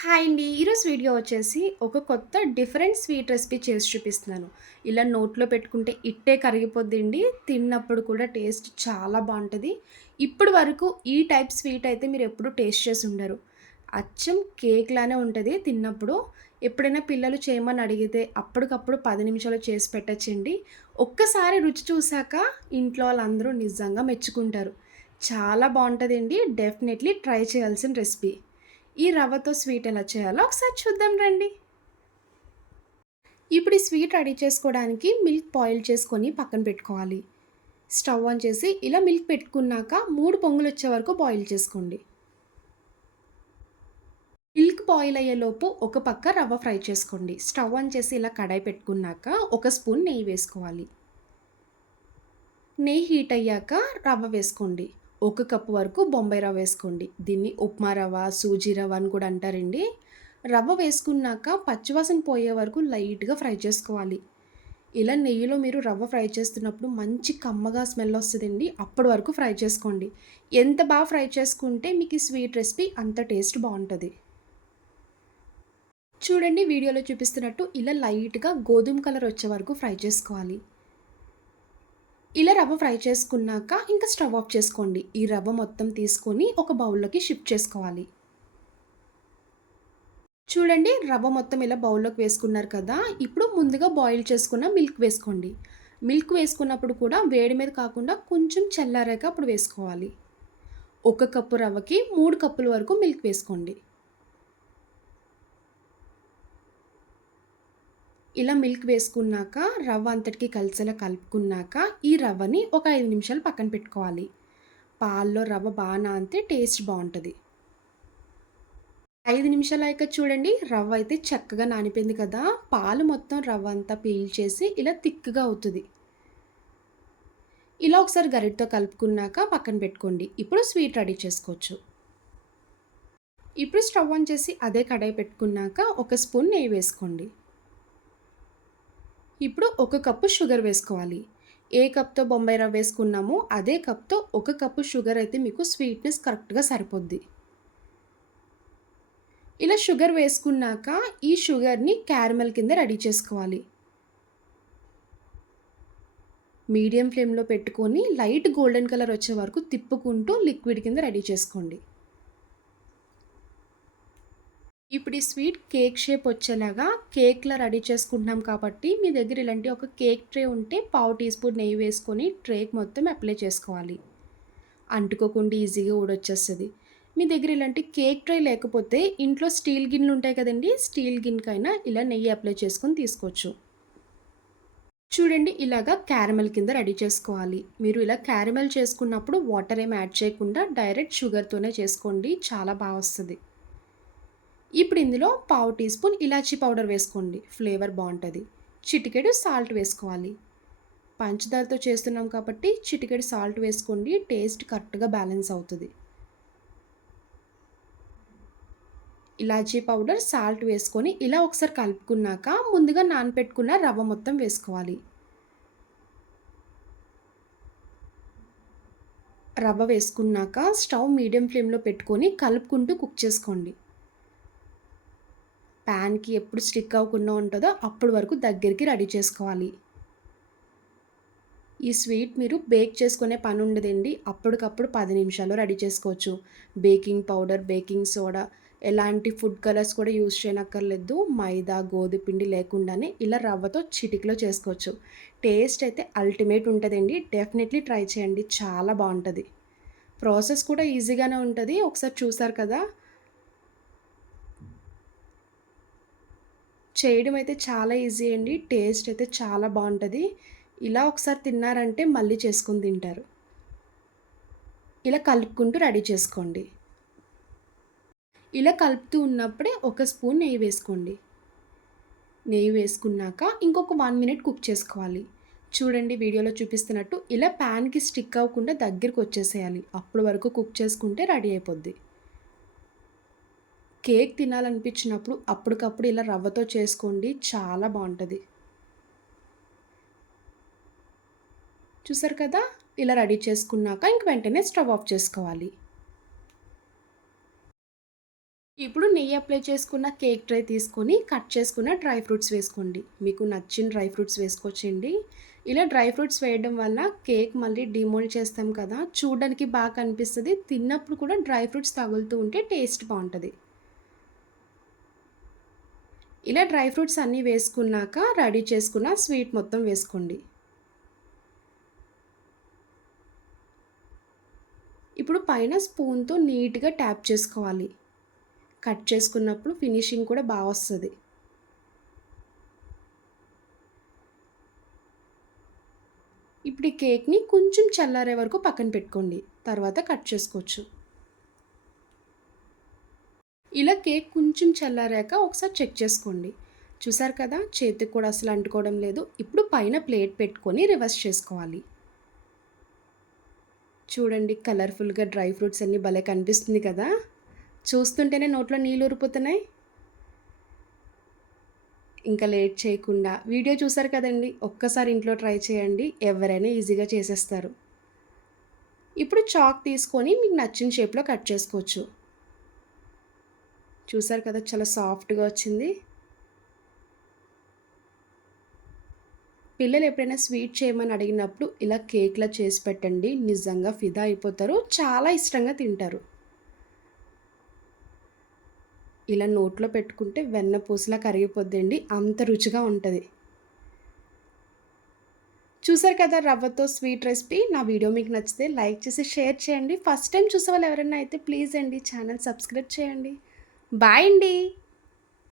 Hi అండి. ఈరోజు video వచ్చేసి ఒక కొత్త డిఫరెంట్ స్వీట్ రెసిపీ చేసి చూపిస్తున్నాను. ఇలా నోట్లో పెట్టుకుంటే ఇట్టే కరిగిపోద్దండి. తిన్నప్పుడు కూడా టేస్ట్ చాలా బాగుంటుంది. ఇప్పటి వరకు ఈ టైప్ స్వీట్ అయితే మీరు ఎప్పుడు టేస్ట్ చేసి ఉండరు. అచ్చం కేక్ లానే ఉంటుంది తిన్నప్పుడు. ఎప్పుడైనా పిల్లలు చేయమని అడిగితే అప్పటికప్పుడు పది నిమిషాలు చేసి పెట్టచ్చండి. ఒక్కసారి రుచి చూశాక ఇంట్లో వాళ్ళందరూ నిజంగా మెచ్చుకుంటారు. చాలా బాగుంటుందండి. డెఫినెట్లీ ట్రై చేయాల్సిన రెసిపీ ఈ రవ్వతో స్వీట్ ఎలా చేయాలో ఒకసారి చూద్దాం రండి. ఇప్పుడు ఈ స్వీట్ రెడీ చేసుకోవడానికి మిల్క్ బాయిల్ చేసుకొని పక్కన పెట్టుకోవాలి. స్టవ్ ఆన్ చేసి ఇలా మిల్క్ పెట్టుకున్నాక మూడు పొంగులు వచ్చే వరకు బాయిల్ చేసుకోండి. మిల్క్ బాయిల్ అయ్యేలోపు ఒక పక్క రవ్వ ఫ్రై చేసుకోండి. స్టవ్ ఆన్ చేసి ఇలా కడాయి పెట్టుకున్నాక ఒక స్పూన్ నెయ్యి వేసుకోవాలి. నెయ్యి హీట్ అయ్యాక రవ్వ వేసుకోండి. ఒక కప్పు వరకు బొంబాయి రవ్వ వేసుకోండి. దీన్ని ఉప్మా రవ్వ సూజీ రవ్వ అని కూడా అంటారండి. రవ్వ వేసుకున్నాక పచ్చివాసన పోయే వరకు లైట్గా ఫ్రై చేసుకోవాలి. ఇలా నెయ్యిలో మీరు రవ్వ ఫ్రై చేస్తున్నప్పుడు మంచి కమ్మగా స్మెల్ వస్తుందండి. అప్పటి వరకు ఫ్రై చేసుకోండి. ఎంత బాగా ఫ్రై చేసుకుంటే మీకు ఈ స్వీట్ రెసిపీ అంత టేస్ట్ బాగుంటుంది. చూడండి వీడియోలో చూపిస్తున్నట్టు ఇలా లైట్గా గోధుమ కలర్ వచ్చే వరకు ఫ్రై చేసుకోవాలి. ఇలా రవ్వ ఫ్రై చేసుకున్నాక ఇంకా స్టవ్ ఆఫ్ చేసుకోండి. ఈ రవ్వ మొత్తం తీసుకొని ఒక బౌల్లోకి షిఫ్ట్ చేసుకోవాలి. చూడండి రవ్వ మొత్తం ఇలా బౌల్లోకి వేసుకున్నారు కదా. ఇప్పుడు ముందుగా బాయిల్ చేసుకున్న మిల్క్ వేసుకోండి. మిల్క్ వేసుకున్నప్పుడు కూడా వేడి మీద కాకుండా కొంచెం చల్లారాక అప్పుడు వేసుకోవాలి. ఒక కప్పు రవ్వకి మూడు కప్పుల వరకు మిల్క్ వేసుకోండి. ఇలా మిల్క్ వేసుకున్నాక రవ్వ అంతటికి కలిసేలా కలుపుకున్నాక ఈ రవ్వని ఒక ఐదు నిమిషాలు పక్కన పెట్టుకోవాలి. పాల్లో రవ్వ బాగా నానితే టేస్ట్ బాగుంటుంది. ఐదు నిమిషాలు అయ్యాక చూడండి రవ్వ అయితే చక్కగా నానిపోయింది కదా. పాలు మొత్తం రవ్వ అంతా పీల్చేసి ఇలా థిక్గా అవుతుంది. ఇలా ఒకసారి గరిటతో కలుపుకున్నాక పక్కన పెట్టుకోండి. ఇప్పుడు స్వీట్ రెడీ చేసుకోవచ్చు. ఇప్పుడు స్టవ్ ఆన్ చేసి అదే కడాయి పెట్టుకున్నాక ఒక స్పూన్ నెయ్యి వేసుకోండి. ఇప్పుడు ఒక కప్పు షుగర్ వేసుకోవాలి. ఏ కప్తో బొంబాయి రవ్వ వేసుకున్నామో అదే కప్తో ఒక కప్పు షుగర్ అయితే మీకు స్వీట్నెస్ కరెక్ట్గా సరిపోద్ది. ఇలా షుగర్ వేసుకున్నాక ఈ షుగర్ని క్యారమెల్ కింద రెడీ చేసుకోవాలి. మీడియం ఫ్లేమ్లో పెట్టుకొని లైట్ గోల్డెన్ కలర్ వచ్చే వరకు తిప్పుకుంటూ లిక్విడ్ కింద రెడీ చేసుకోండి. ఇప్పుడు ఈ స్వీట్ కేక్ షేప్ వచ్చేలాగా కేక్లా రెడీ చేసుకుంటున్నాం కాబట్టి మీ దగ్గర ఇలాంటి ఒక కేక్ ట్రే ఉంటే పావు టీ స్పూన్ నెయ్యి వేసుకొని ట్రేకి మొత్తం అప్లై చేసుకోవాలి. అంటుకోకుండా ఈజీగా ఊడొచ్చేస్తుంది. మీ దగ్గర ఇలాంటి కేక్ ట్రే లేకపోతే ఇంట్లో స్టీల్ గిన్నెలు ఉంటాయి కదండి స్టీల్ గిన్నెకైనా ఇలా నెయ్యి అప్లై చేసుకొని తీసుకోవచ్చు. చూడండి ఇలాగా క్యారమెల్ కింద రెడీ చేసుకోవాలి. మీరు ఇలా క్యారమెల్ చేసుకున్నప్పుడు వాటర్ ఏం యాడ్ చేయకుండా డైరెక్ట్ షుగర్తోనే చేసుకోండి చాలా బాగా వస్తుంది. ఇప్పుడు ఇందులో పావు టీ స్పూన్ ఇలాచీ పౌడర్ వేసుకోండి. ఫ్లేవర్ బాగుంటుంది. చిటికెడు సాల్ట్ వేసుకోవాలి. పంచదారతో చేస్తున్నాం కాబట్టి చిటికెడు సాల్ట్ వేసుకోండి. టేస్ట్ కరెక్ట్గా బ్యాలెన్స్ అవుతుంది. ఇలాచీ పౌడర్ సాల్ట్ వేసుకొని ఇలా ఒకసారి కలుపుకున్నాక ముందుగా నానపెట్టుకున్న రవ్వ మొత్తం వేసుకోవాలి. రవ్వ వేసుకున్నాక స్టవ్ మీడియం ఫ్లేమ్లో పెట్టుకొని కలుపుకుంటూ కుక్ చేసుకోండి. ప్యాన్కి ఎప్పుడు స్టిక్ అవ్వకుండా ఉంటుందో అప్పటి వరకు దగ్గరికి రెడీ చేసుకోవాలి. ఈ స్వీట్ మీరు బేక్ చేసుకునే పని ఉండదండి. అప్పటికప్పుడు పది నిమిషాల్లో రెడీ చేసుకోవచ్చు. బేకింగ్ పౌడర్ బేకింగ్ సోడా ఎలాంటి ఫుడ్ కలర్స్ కూడా యూజ్ చేయనక్కర్లేదు. మైదా గోధుమ పిండి లేకుండానే ఇలా రవ్వతో చిటికలో చేసుకోవచ్చు. టేస్ట్ అయితే అల్టిమేట్ ఉంటుందండి. డెఫినెట్లీ ట్రై చేయండి. చాలా బాగుంటుంది. ప్రాసెస్ కూడా ఈజీగానే ఉంటుంది. ఒకసారి చూసారు కదా? చేయడం అయితే చాలా ఈజీ అండి. టేస్ట్ అయితే చాలా బాగుంటుంది. ఇలా ఒకసారి తిన్నారంటే మళ్ళీ చేసుకొని తింటారు. ఇలా కలుపుకుంటూ రెడీ చేసుకోండి. ఇలా కలుపుతూ ఉన్నప్పుడే ఒక స్పూన్ నెయ్యి వేసుకోండి. నెయ్యి వేసుకున్నాక ఇంకొక వన్ మినిట్ కుక్ చేసుకోవాలి. చూడండి వీడియోలో చూపిస్తున్నట్టు ఇలా ప్యాన్కి స్టిక్ అవ్వకుండా దగ్గరికి వచ్చేసేయాలి. అప్పటి వరకు కుక్ చేసుకుంటే రెడీ అయిపోద్ది. కేక్ తినాలనిపించినప్పుడు అప్పటికప్పుడు ఇలా రవ్వతో చేసుకోండి. చాలా బాగుంటుంది. చూసారు కదా? ఇలా రెడీ చేసుకున్నాక ఇంక వెంటనే స్టవ్ ఆఫ్ చేసుకోవాలి. ఇప్పుడు నెయ్యి అప్లై చేసుకున్న కేక్ ట్రే తీసుకొని కట్ చేసుకున్న డ్రై ఫ్రూట్స్ వేసుకోండి. మీకు నచ్చిన డ్రై ఫ్రూట్స్ వేసుకోవచ్చండి. ఇలా డ్రై ఫ్రూట్స్ వేయడం వల్ల కేక్ మళ్ళీ డిమోల్డ్ చేస్తాం కదా? చూడడానికి బాగా కనిపిస్తుంది. తిన్నప్పుడు కూడా డ్రై ఫ్రూట్స్ తగులుతూ ఉంటే టేస్ట్ బాగుంటుంది. ఇలా డ్రై ఫ్రూట్స్ అన్నీ వేసుకున్నాక రెడీ చేసుకున్న స్వీట్ మొత్తం వేసుకోండి. ఇప్పుడు పైన స్పూన్తో నీట్గా ట్యాప్ చేసుకోవాలి. కట్ చేసుకున్నప్పుడు ఫినిషింగ్ కూడా బాగా వస్తుంది. ఇప్పుడు ఈ కేక్ని కొంచెం చల్లారే వరకు పక్కన పెట్టుకోండి. తర్వాత కట్ చేసుకోవచ్చు. ఇలా కేక్ కొంచెం చల్లారాక ఒకసారి చెక్ చేసుకోండి. చూసారు కదా చేతికి కూడా అసలు అంటుకోవడం లేదు. ఇప్పుడు పైన ప్లేట్ పెట్టుకొని రివర్స్ చేసుకోవాలి. చూడండి కలర్ఫుల్గా డ్రై ఫ్రూట్స్ అన్నీ భలే కనిపిస్తుంది కదా. చూస్తుంటేనే నోట్లో నీళ్ళు ఊరిపోతున్నాయి. ఇంకా లేట్ చేయకుండా. వీడియో చూసారు కదండి ఒక్కసారి ఇంట్లో ట్రై చేయండి. ఎవరైనా ఈజీగా చేసేస్తారు. ఇప్పుడు చాక్ తీసుకొని మీకు నచ్చిన షేప్లో కట్ చేసుకోవచ్చు. చూసారు కదా చాలా సాఫ్ట్గా వచ్చింది. పిల్లలు ఎప్పుడైనా స్వీట్ చేయమని అడిగినప్పుడు ఇలా కేక్లా చేసి పెట్టండి నిజంగా ఫిదా అయిపోతారు చాలా ఇష్టంగా తింటారు. ఇలా నోట్లో పెట్టుకుంటే వెన్న పూసలా కరిగిపోద్దండి అంత రుచిగా ఉంటుంది. చూసారు కదా రవ్వతో స్వీట్ రెసిపీ నా వీడియో మీకు నచ్చితే లైక్ చేసి షేర్ చేయండి. ఫస్ట్ టైం చూసే వాళ్ళు ఎవరైనా అయితే ప్లీజ్ అండి ఛానల్ సబ్స్క్రైబ్ చేయండి. బాయ్ అండి.